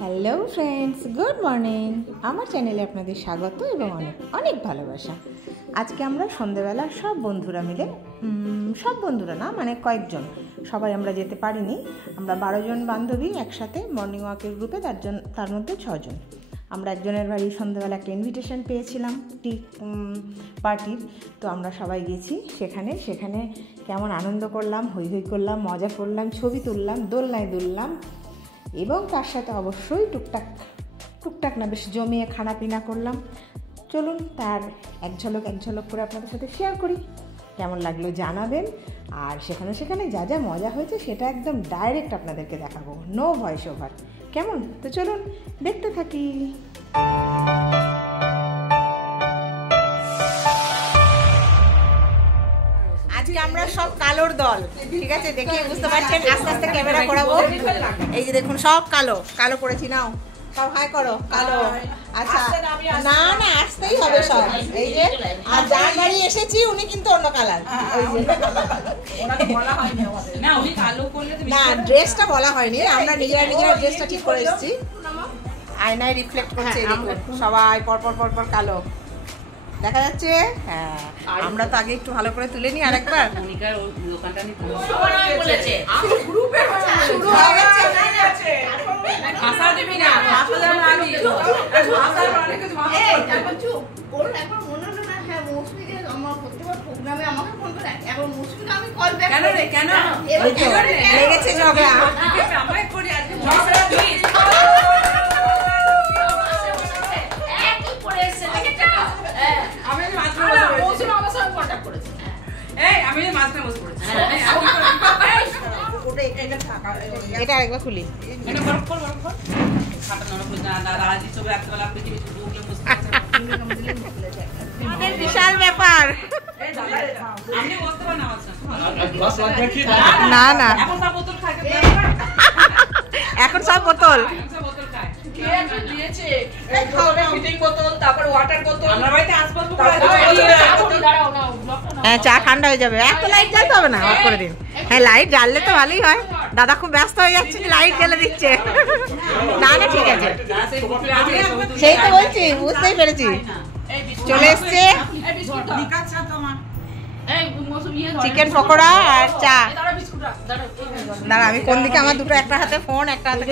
Hello friends, good morning. আমার চ্যানেলে আপনাদের স্বাগত এবং অনেক অনেক ভালোবাসা। আজকে আমরা সন্ধ্যেবেলা সব বন্ধুরা মিলে, সব বন্ধুরা না মানে কয়েকজন, সবাই আমরা যেতে পারিনি। আমরা 12 জন বান্ধবী একসাথে মর্নিং ওয়াকের গ্রুপে, তার মধ্যে 6 জন। আমরা একজনের বাড়ি সন্ধ্যেবেলা একটা ইনভিটেশন পেয়েছিলাম টি পার্টির, তো আমরা সবাই গেছি সেখানে কেমন আনন্দ করলাম, হই হই করলাম, মজা করলাম, ছবি তুললাম, দোলনায় দুললাম এবং তার সাথে অবশ্যই টুকটাক না বেশ জমিয়ে খানাপিনা করলাম। চলুন তার এক ঝলক করে আপনাদের সাথে শেয়ার করি। কেমন লাগলো জানাবেন। আর সেখানে যা যা মজা হয়েছে সেটা একদম ডাইরেক্ট আপনাদেরকে দেখাবো, নো ভয়েস ওভার। কেমন? তো চলুন দেখতে থাকি। আজকে আমরা সব কালোর দল, ঠিক আছে? দেখে বুঝতে পারছেন, আস্তে আস্তে ক্যামেরা করাবো। এই যে দেখুন, সব কালো কালো করেছি। নাও সব হাই করো, কালো। আচ্ছা, না না আসতেই হবে সব। এই যে আর যার বাড়ি এসেছি উনি কিন্তু অন্য কালার। না, ড্রেসটা বলা হয়নি, আমরা নিজেরা ড্রেসটা ঠিক করে এসেছি। আয়নায় রিফ্লেক্ট করছে, সবাই পরপর কালো দেখা যাচ্ছে। হ্যাঁ, আমরা তো আগে একটু ভালো করে তুলে নিই আরেকবার। লেগেছে ঝগড়া। এটা আরেকবার খুলি। বিশাল ব্যাপার। না না, এখন সব বোতল। হ্যাঁ, চা ঠান্ডা হয়ে যাবে। এত লাইট জ্বালতে হবে না, অফ করে দিন। হ্যাঁ, লাইট জ্বাললে তো ভালোই হয়। দাদা খুব ব্যস্ত হয়ে যাচ্ছে, লাইট জ্বালে দিচ্ছে। না না, ঠিক আছে, সেই তো বলছি, বুঝতেই পেরেছি। চলে এসছে চিকেন পকোড়া আর চা। দাঁড়া, আমি কোন দিকে, আমার দুটো, একটা হাতে ফোন একটা হাতে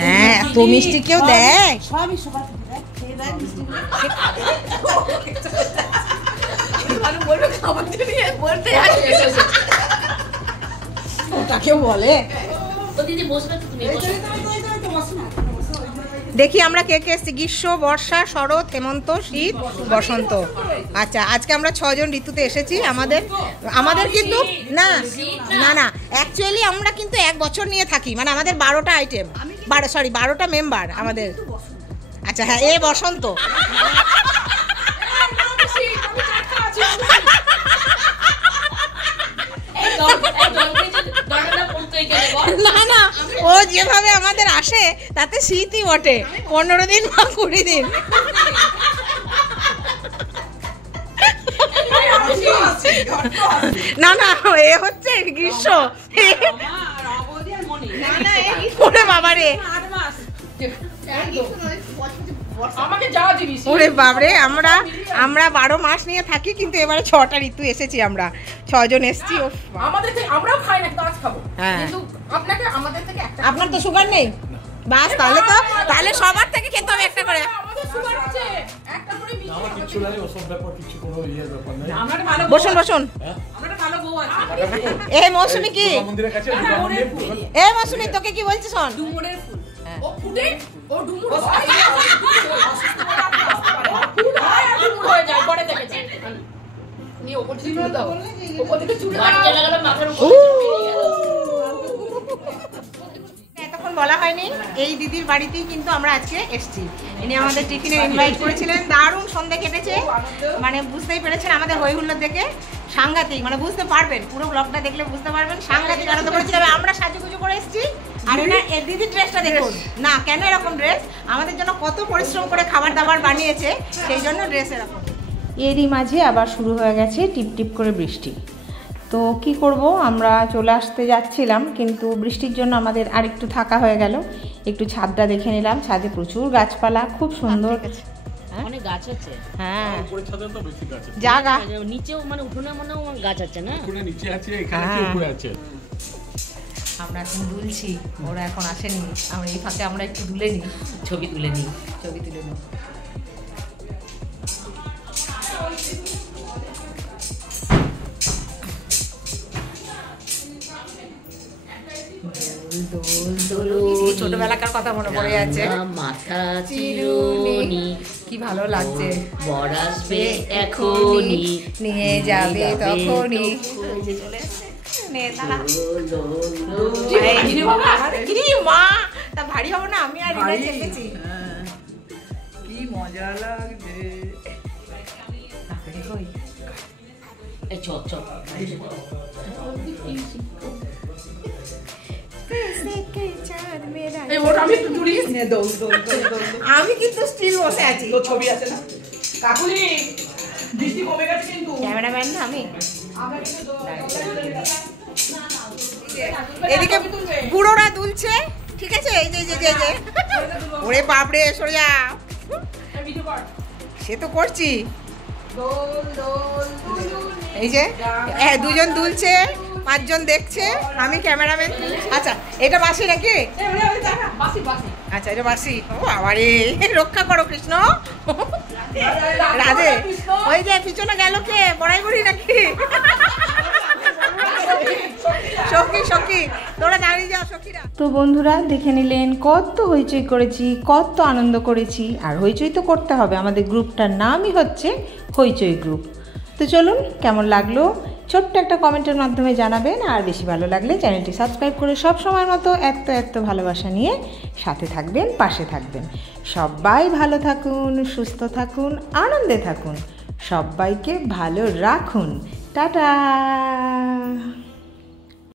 হ্যাঁ, তো মিষ্টি কেউ দেয়? বলে দেখি আমরা কে কে এসছি। গ্রীষ্ম, বর্ষা, শরৎ, হেমন্ত, শীত, বসন্ত। আচ্ছা, আজকে আমরা 6 জন ঋতুতে এসেছি। আমাদের কিন্তু না না না অ্যাকচুয়ালি আমরা কিন্তু 1 বছর নিয়ে থাকি, মানে আমাদের 12টা আইটেম, 12টা মেম্বার আমাদের। আচ্ছা হ্যাঁ, এ বসন্ত। না না, ও যেভাবে আমাদের আসে তাতে শীতই বটে, 15 দিন বা 20 দিন। না না, এ হচ্ছে গ্রীষ্ম। ওরে বাবারে, ওরে বাবরে, আমরা 12 মাস নিয়ে থাকি, কিন্তু এবারে 6টা ঋতু এসেছি আমরা। 6 জন এসেছি। আপনার তো সুগার নেই? বাস, তাহলে সবার থেকে খেতে হবে একটা করে। বসুন। এ মৌসুমি, কি এ মৌসুমি, তোকে কি বলছি শোন। এতক্ষণ বলা হয়নি, এই দিদির বাড়িতেই কিন্তু আমরা আজকে এসেছি। ইনি আমাদের টিফিনে ইনভাইট করেছিলেন। দারুণ সন্ধ্যে কেটেছে, মানে বুঝতেই পেরেছেন আমাদের হই হুল্লোড় দেখে। সাংঘাতিক, মানে বুঝতে পারবেন, পুরো ব্লগটা দেখলে বুঝতে পারবেন, সাংঘাতিক আনন্দ করেছিলাম। আমরা সাজুগুজু করে এসেছি। কেননা দিদির ড্রেসটা দেখুন না, কেন এরকম ড্রেস, আমাদের জন্য কত পরিশ্রম করে খাবার দাবার বানিয়েছে, সেই জন্য ড্রেস এরকম। এরই মাঝে আবার শুরু হয়ে গেছে টিপ টিপ করে বৃষ্টি। তো কি করব, আমরা চলে আসতে যাচ্ছিলাম, কিন্তু বৃষ্টির জন্য আমাদের আরেকটু থাকা হয়ে গেল। একটু ছাদটা দেখে নিলাম, ছাদে প্রচুর গাছপালা, খুব সুন্দর, অনেক গাছ আছে। হ্যাঁ উপরে ছাদে তো বেশি গাছ আছে, জায়গা নিচেও মানে উঠোনে মনেও গাছ আছে না, উপরে নিচে আছে, এখানে কি উপরে আছে। আমরা এখন দুলছি, ওরা এখন আসেনি, আমরা এই ফাঁকে আমরা একটু দুলে নিই, ছবি তুলে নিই। ছবি তুলে নিই। ছোটবেলাকার কথা মনে পড়ে যাচ্ছে, মাথা চিরুনি কি ভালো লাগছে, বর আসবে এখনই নিয়ে যাবে তখনই। মা তা ভারী হবে না, আমি আর রিনা চেপেছি, কি মজা লাগছে। আমি কিন্তু স্টিল বসে আছি, তোর ছবি আছে না কাকুলি, বৃষ্টি কমে গেছে কিন্তু। ক্যামেরাম্যান না আমি। এদিকে বুড়োরা দুলছে, ঠিক আছে, এই যে এই যে এই যে, ওরে বাপরে সরে যা, সে তো করছি, এই যে দুজন দুলছে, পাঁচজন দেখছে, আমি ক্যামেরাম্যান। আচ্ছা এটা বাসি নাকি? আচ্ছা এটা বাসি। ও আবারে রক্ষা করো কৃষ্ণ রাধে। ওই যে পিছনে গেল কে, বড়াই করি নাকি? সখী সখী তোরা দাঁড়িয়ে যাও সখীরা। তো বন্ধুরা দেখে নিলেন কত হইচই করেছি, কত আনন্দ করেছি, আর হইচই তো করতে হবে, আমাদের গ্রুপটার নামই হচ্ছে হইচই গ্রুপ। তো চলুন, কেমন লাগলো ছোট্ট একটা কমেন্টের মাধ্যমে জানাবেন, আর বেশি ভালো লাগলে চ্যানেলটি সাবস্ক্রাইব করে সব সময়ের মতো এত ভালোবাসা নিয়ে সাথে থাকবেন, পাশে থাকবেন। সবাই ভালো থাকুন, সুস্থ থাকুন, আনন্দে থাকুন, সবাইকে ভালো রাখুন। টাটা।